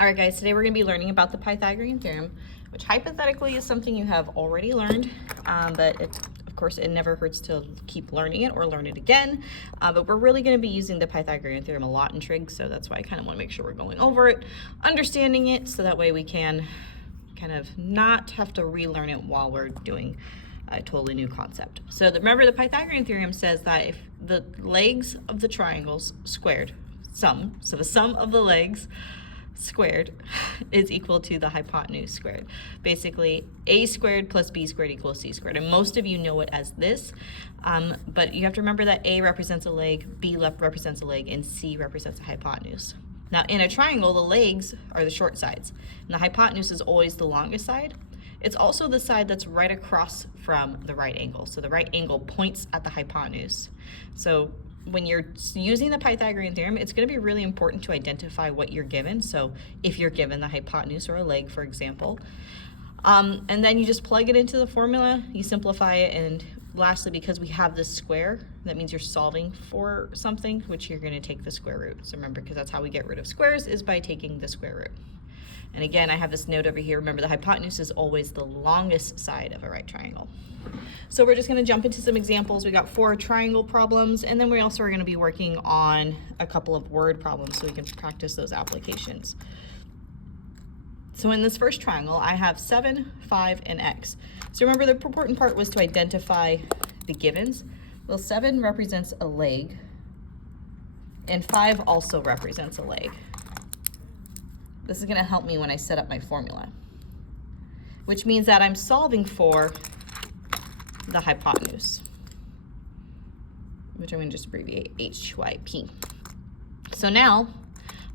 All right, guys, today we're going to be learning about the Pythagorean theorem, which hypothetically is something you have already learned, but of course, it never hurts to keep learning it or learn it again. But we're really going to be using the Pythagorean theorem a lot in trig, so that's why I kind of want to make sure we're going over it, understanding it, so that way we can kind of not have to relearn it while we're doing a totally new concept. So remember, the Pythagorean theorem says that if the legs of the triangles squared, so the sum of the legs squared is equal to the hypotenuse squared. Basically, a squared plus b squared equals c squared. And most of you know it as this, but you have to remember that a represents a leg, b represents a leg, and c represents a hypotenuse. Now, in a triangle, the legs are the short sides, and the hypotenuse is always the longest side. It's also the side that's right across from the right angle. So the right angle points at the hypotenuse. So when you're using the Pythagorean theorem, it's going to be really important to identify what you're given. So if you're given the hypotenuse or a leg, for example, and then you just plug it into the formula, you simplify it, and lastly, because we have this square, that means you're solving for something, which you're going to take the square root. So remember, because that's how we get rid of squares, is by taking the square root. And again, I have this note over here. Remember, the hypotenuse is always the longest side of a right triangle. So we're just going to jump into some examples. We got 4 triangle problems, and then we also are going to be working on a couple of word problems so we can practice those applications. So in this first triangle, I have 7, 5, and x. So remember, the important part was to identify the givens. Well, 7 represents a leg, and 5 also represents a leg. This is going to help me when I set up my formula, which means that I'm solving for the hypotenuse, which I'm going to just abbreviate HYP. So now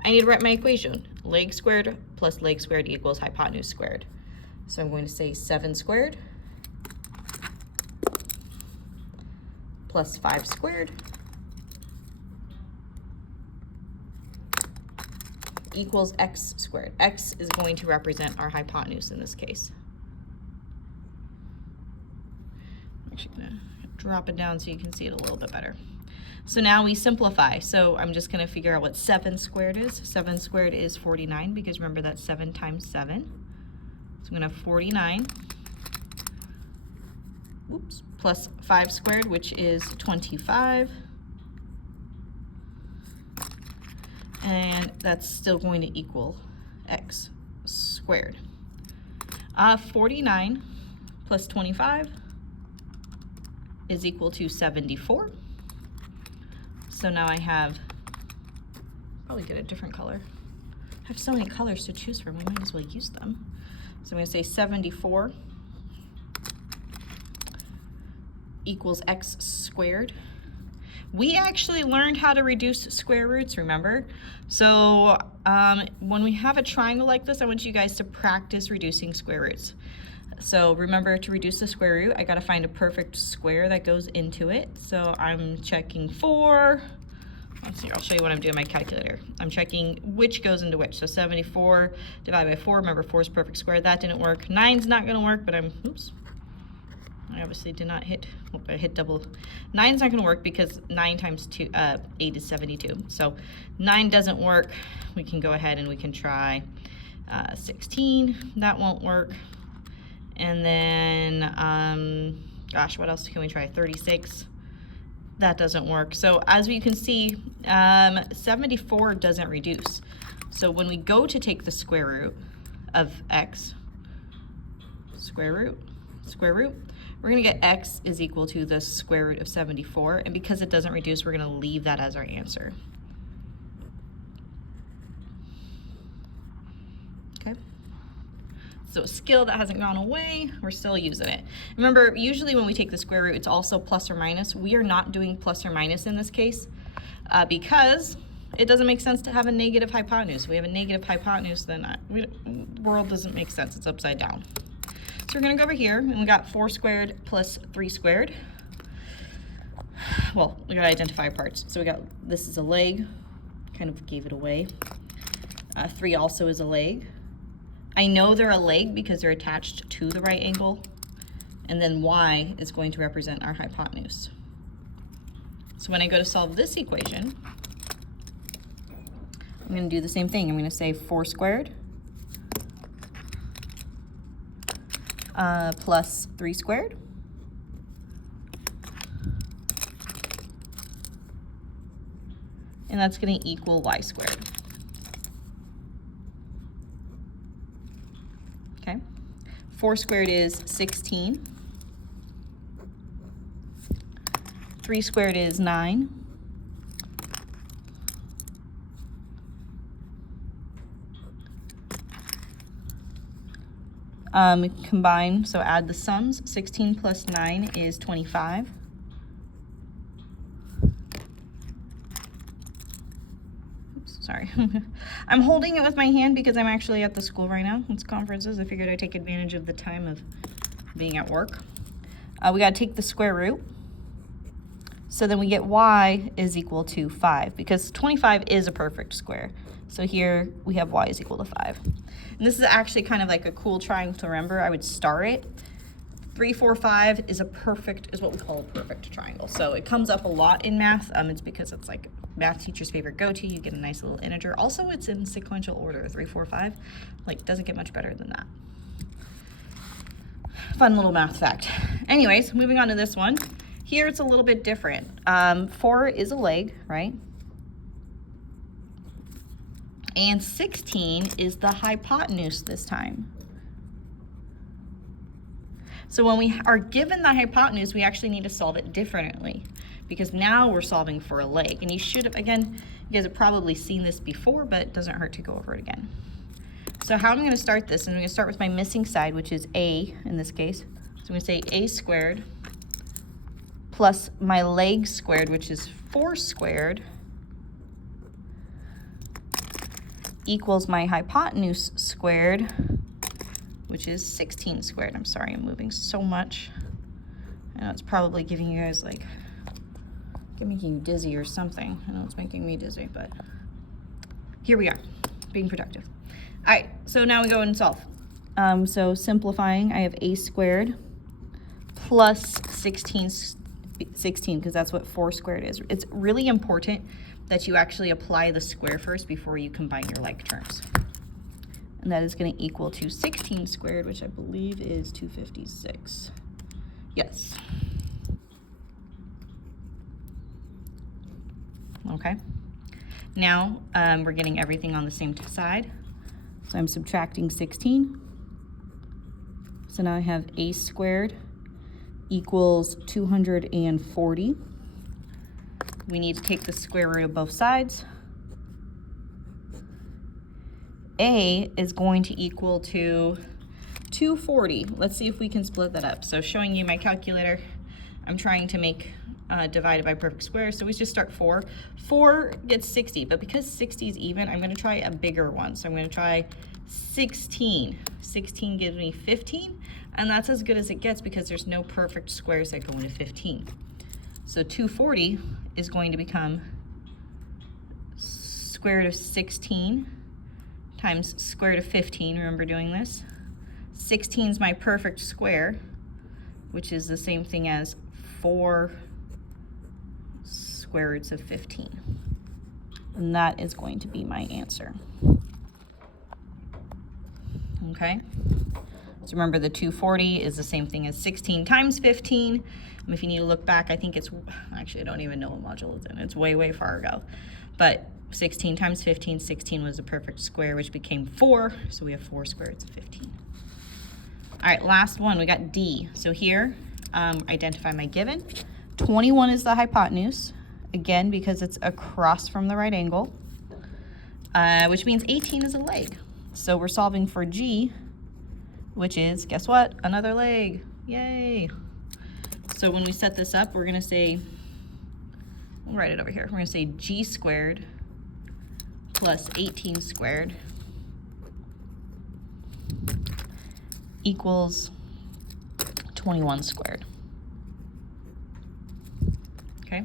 I need to write my equation. Leg squared plus leg squared equals hypotenuse squared. So I'm going to say 7 squared plus 5 squared equals x squared. X is going to represent our hypotenuse in this case. I'm actually going to drop it down so you can see it a little bit better. So now we simplify. So I'm just going to figure out what 7 squared is. 7 squared is 49, because remember, that's 7 times 7. So I'm going to have 49 plus 5 squared, which is 25. And that's still going to equal x squared. 49 plus 25 is equal to 74. So now I have, probably get a different color. I have so many colors to choose from, we might as well use them. So I'm going to say 74 equals x squared. We actually learned how to reduce square roots, remember? So when we have a triangle like this, I want you guys to practice reducing square roots. So remember, to reduce the square root, I gotta find a perfect square that goes into it. So I'm checking for, let's see, I'll show you what I'm doing on my calculator. I'm checking which goes into which. So 74 divided by 4, remember 4 is perfect square. That didn't work. 9's not gonna work, but I obviously did not hit, I hit double. 9's not going to work because 9 times 8 is 72. So 9 doesn't work. We can go ahead and we can try 16. That won't work. And then, gosh, what else can we try? 36. That doesn't work. So as you can see, 74 doesn't reduce. So when we go to take the square root of x, square root, we're going to get x is equal to the square root of 74, and because it doesn't reduce, we're going to leave that as our answer. Okay. So a skill that hasn't gone away, we're still using it. Remember, usually when we take the square root, it's also plus or minus. We are not doing plus or minus in this case because it doesn't make sense to have a negative hypotenuse. If we have a negative hypotenuse, then the world doesn't make sense. It's upside down. So we're going to go over here, and we got 4 squared plus 3 squared. Well, we got to identify parts. So we got, this is a leg, kind of gave it away. 3 also is a leg. I know they're a leg because they're attached to the right angle. And then y is going to represent our hypotenuse. So when I go to solve this equation, I'm going to do the same thing. I'm going to say 4 squared plus 3 squared. And that's going to equal y squared. Okay. 4 squared is 16. 3 squared is 9. Combine, so add the sums. 16 plus 9 is 25. Oops, sorry. I'm holding it with my hand because I'm actually at the school right now. It's conferences. I figured I'd take advantage of the time of being at work. We got to take the square root. So then we get y is equal to 5 because 25 is a perfect square. So here we have y is equal to 5. And this is actually kind of like a cool triangle to remember. I would star it. 3, 4, 5 is what we call a perfect triangle. So it comes up a lot in math. It's because it's like math teacher's favorite go-to. You get a nice little integer. Also, it's in sequential order, 3, 4, 5. Like, doesn't get much better than that. Fun little math fact. Anyways, moving on to this one. Here it's a little bit different. 4 is a leg, right? And 16 is the hypotenuse this time. So when we are given the hypotenuse, we actually need to solve it differently because now we're solving for a leg. And you should have, again, you guys have probably seen this before, but it doesn't hurt to go over it again. So how I'm going to start this, I'm going to start with my missing side, which is a in this case. So I'm going to say a squared plus my leg squared, which is 4 squared, equals my hypotenuse squared, which is 16 squared. I'm sorry, I'm moving so much. I know it's probably giving you guys like, making you dizzy or something. I know it's making me dizzy, but here we are, being productive. All right, so now we go and solve. So simplifying, I have a squared plus 16 because that's what 4 squared is. It's really important that you actually apply the square first before you combine your like terms. And that is going to equal to 16 squared, which I believe is 256. Yes. Okay. Now we're getting everything on the same side. So I'm subtracting 16. So now I have a squared equals 240. We need to take the square root of both sides. A is going to equal to 240. Let's see if we can split that up. So showing you my calculator, I'm trying to make divided by perfect squares. So we just start 4. 4 gets 60, but because 60 is even, I'm going to try a bigger one. So I'm going to try 16. 16 gives me 15, and that's as good as it gets because there's no perfect squares that go into 15. So 240 is going to become square root of 16 times square root of 15. Remember doing this? 16 is my perfect square, which is the same thing as 4 square roots of 15. And that is going to be my answer. Okay? So remember the 240 is the same thing as 16 times 15. If you need to look back, I think it's, actually I don't even know what module it's in. It's way, way far ago. But 16 times 15, 16 was a perfect square, which became 4. So we have 4 square roots of 15. All right, last one, we got D. So here, identify my given. 21 is the hypotenuse, again, because it's across from the right angle, which means 18 is a leg. So we're solving for G, which is, guess what? Another leg. Yay. So when we set this up, we're going to say, we'll write it over here. We're going to say G squared plus 18 squared equals 21 squared. Okay.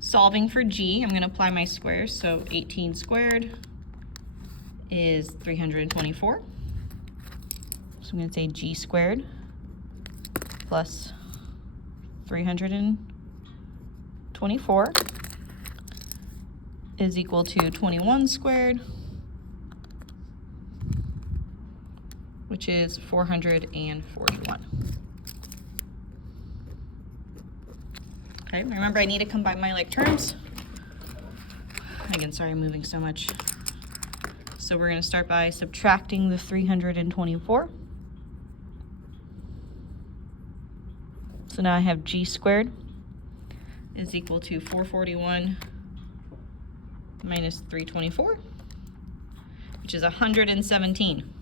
Solving for G, I'm going to apply my squares. So 18 squared is 324. So I'm going to say G squared plus 324 is equal to 21 squared, which is 441. Okay, remember I need to combine my like terms. Again, sorry I'm moving so much. So we're going to start by subtracting the 324. So now I have g squared is equal to 441 minus 324, which is 117.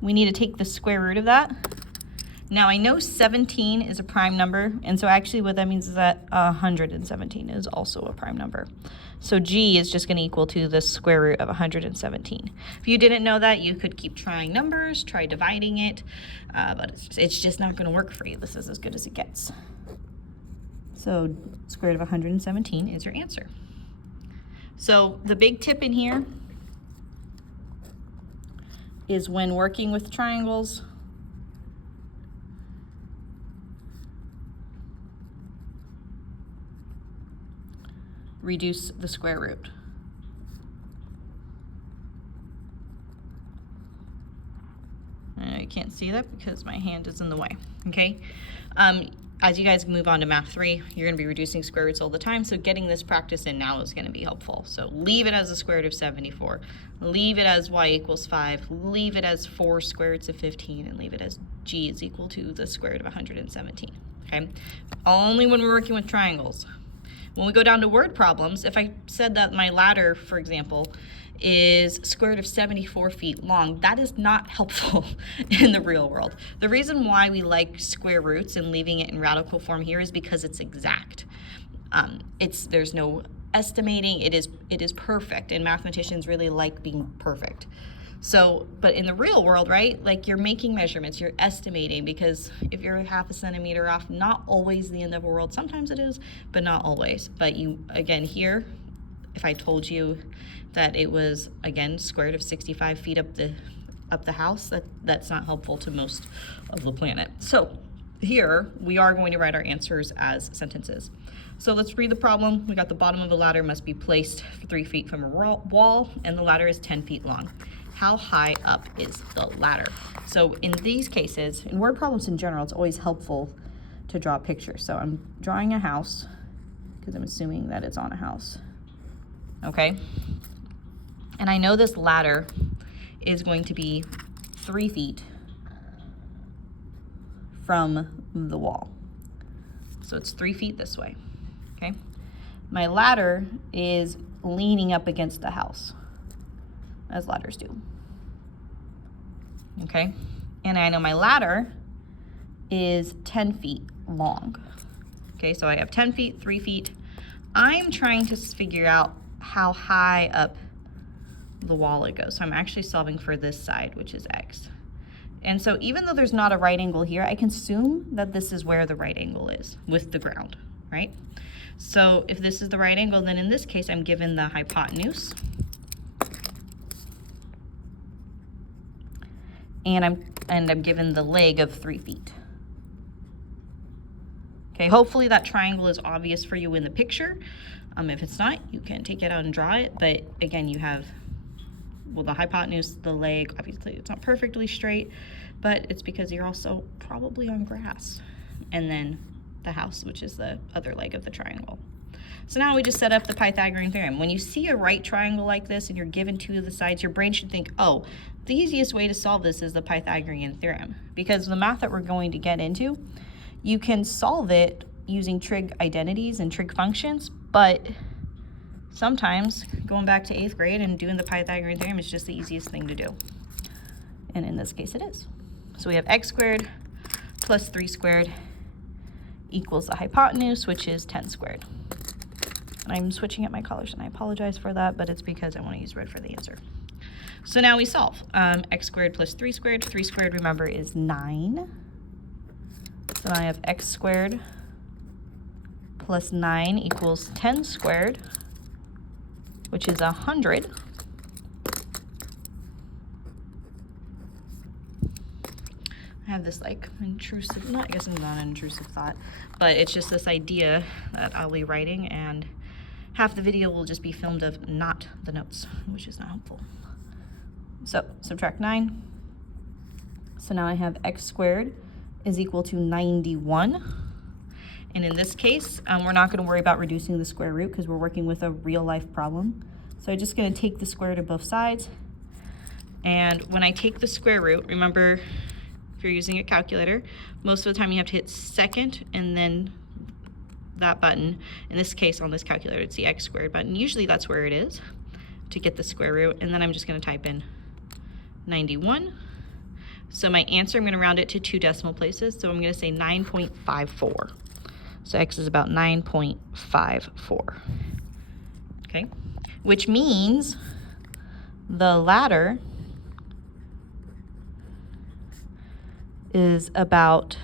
We need to take the square root of that. Now I know 17 is a prime number, and so actually what that means is that 117 is also a prime number. So g is just going to equal to the square root of 117. If you didn't know that, you could keep trying numbers, try dividing it, but it's just not going to work for you. This is as good as it gets. So square root of 117 is your answer. So the big tip in here is when working with triangles, reduce the square root. I can't see that because my hand is in the way, okay? As you guys move on to math 3, you're going to be reducing square roots all the time, so getting this practice in now is going to be helpful. So leave it as the square root of 74. Leave it as y equals 5. Leave it as 4 square roots of 15, and leave it as g is equal to the square root of 117, okay? Only when we're working with triangles. When we go down to word problems, if I said that my ladder, for example, is square root of 74 feet long, that is not helpful in the real world. The reason why we like square roots and leaving it in radical form here is because it's exact. There's no estimating, it is perfect, and mathematicians really like being perfect. So, but in the real world, right, like you're making measurements, you're estimating, because if you're half a centimeter off, not always the end of the world. Sometimes it is, but not always. But you, again, here, if I told you that it was, again, square root of 65 feet up the house, that's not helpful to most of the planet. So here, we are going to write our answers as sentences. So let's read the problem. We got the bottom of the ladder must be placed 3 feet from a wall, and the ladder is 10 feet long. How high up is the ladder? So in these cases, in word problems in general, it's always helpful to draw a picture. So I'm drawing a house because I'm assuming that it's on a house, okay? And I know this ladder is going to be 3 feet from the wall. So it's 3 feet this way, okay? My ladder is leaning up against the house, as ladders do, okay? And I know my ladder is 10 feet long, okay? So I have 10 feet, 3 feet. I'm trying to figure out how high up the wall it goes. So I'm actually solving for this side, which is x. And so even though there's not a right angle here, I can assume that this is where the right angle is with the ground, right? So if this is the right angle, then in this case, I'm given the hypotenuse. And I'm given the leg of 3 feet. Okay, hopefully that triangle is obvious for you in the picture. If it's not, you can take it out and draw it. But again, you have, well, the hypotenuse, the leg, obviously it's not perfectly straight, but it's because you're also probably on grass. And then the house, which is the other leg of the triangle. So now we just set up the Pythagorean theorem. When you see a right triangle like this and you're given two of the sides, your brain should think, oh, the easiest way to solve this is the Pythagorean theorem. Because the math that we're going to get into, you can solve it using trig identities and trig functions, but sometimes going back to 8th grade and doing the Pythagorean theorem is just the easiest thing to do. And in this case it is. So we have x squared plus 3 squared equals the hypotenuse, which is 10 squared. And I'm switching up my colors, and I apologize for that, but it's because I want to use red for the answer. So now we solve. X squared plus 3 squared. 3 squared, remember, is 9. So now I have x squared plus 9 equals 10 squared, which is 100. I have this like intrusive, I guess it's not an intrusive thought, but it's just this idea that I'll be writing and half the video will just be filmed of not the notes, which is not helpful. So subtract 9. So now I have x squared is equal to 91. And in this case, we're not going to worry about reducing the square root because we're working with a real life problem. So I'm just going to take the square root of both sides. And when I take the square root, remember, if you're using a calculator, most of the time you have to hit second and then that button. In this case, on this calculator, it's the x squared button. Usually that's where it is to get the square root. And then I'm just going to type in 91. So my answer, I'm going to round it to 2 decimal places. So I'm going to say 9.54. So x is about 9.54. Okay, which means the latter is about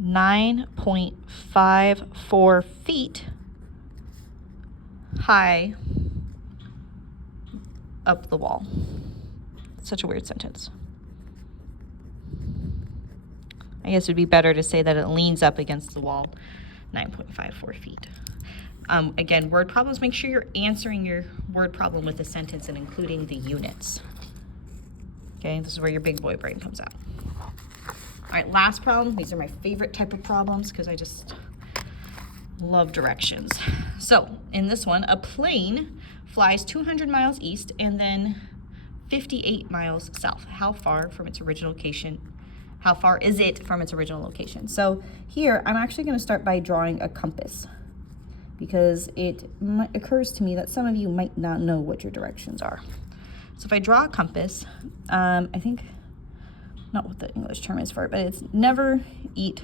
9.54 feet high up the wall. Such a weird sentence. I guess it would be better to say that it leans up against the wall 9.54 feet. Again, word problems, make sure you're answering your word problem with a sentence and including the units. Okay, this is where your big boy brain comes out. All right, last problem. These are my favorite type of problems because I just love directions. So in this one, a plane flies 200 miles east and then 58 miles south. How far from its original location? How far is it from its original location? So here, I'm actually going to start by drawing a compass because it occurs to me that some of you might not know what your directions are. So if I draw a compass, I think, not what the English term is for it, but it's never eat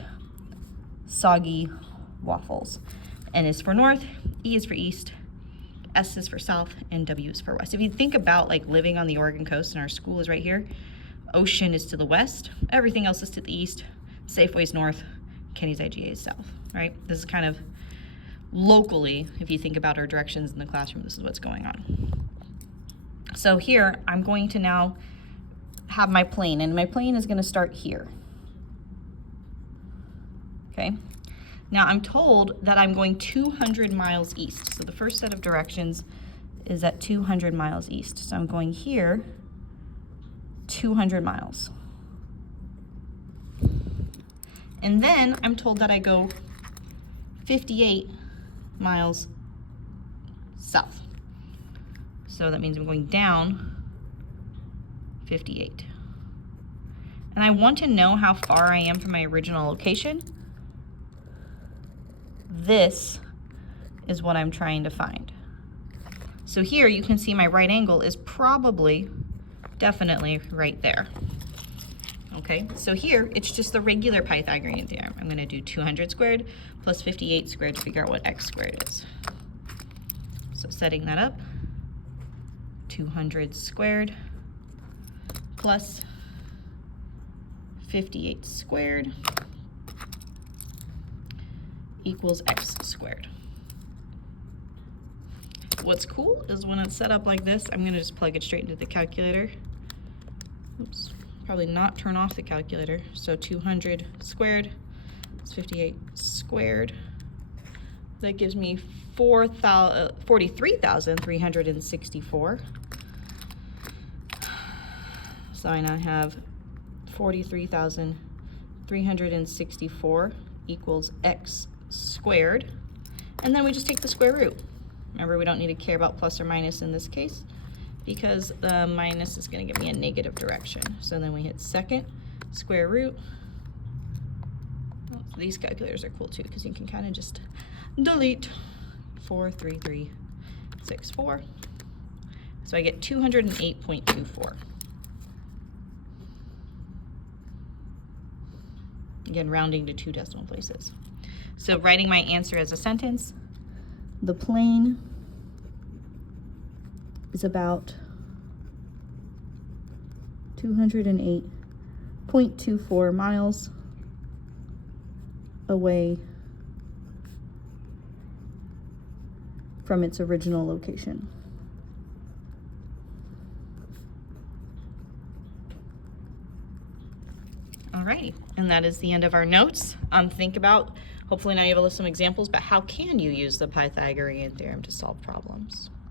soggy waffles. N is for north, E is for east, S is for south, and W is for west. If you think about like living on the Oregon coast and our school is right here, Ocean is to the west, everything else is to the east, Safeway's north, Kenny's IGA is south, right? This is kind of locally, if you think about our directions in the classroom, this is what's going on. So here, I'm going to now have my plane, and my plane is going to start here. Okay? Now I'm told that I'm going 200 miles east. So the first set of directions is at 200 miles east. So I'm going here, 200 miles. And then I'm told that I go 58 miles south. So that means I'm going down 58. And I want to know how far I am from my original location. This is what I'm trying to find. So here you can see my right angle is probably, definitely right there. Okay, so here it's just the regular Pythagorean theorem. I'm going to do 200 squared plus 58 squared to figure out what x squared is. So setting that up, 200 squared plus 58 squared equals x squared. What's cool is when it's set up like this, I'm going to just plug it straight into the calculator. Oops, probably not turn off the calculator. So 200 squared is 58 squared. That gives me 43,364. So I now have 43,364 equals x squared. And then we just take the square root. Remember, we don't need to care about plus or minus in this case because the minus is going to give me a negative direction. So then we hit second, square root. Oh, these calculators are cool too because you can kind of just delete 43364. So I get 208.24. Again, rounding to 2 decimal places. So writing my answer as a sentence, the plane is about 208.24 miles away from its original location. Alrighty, and that is the end of our notes. Think about Hopefully now you have some examples, but how can you use the Pythagorean theorem to solve problems?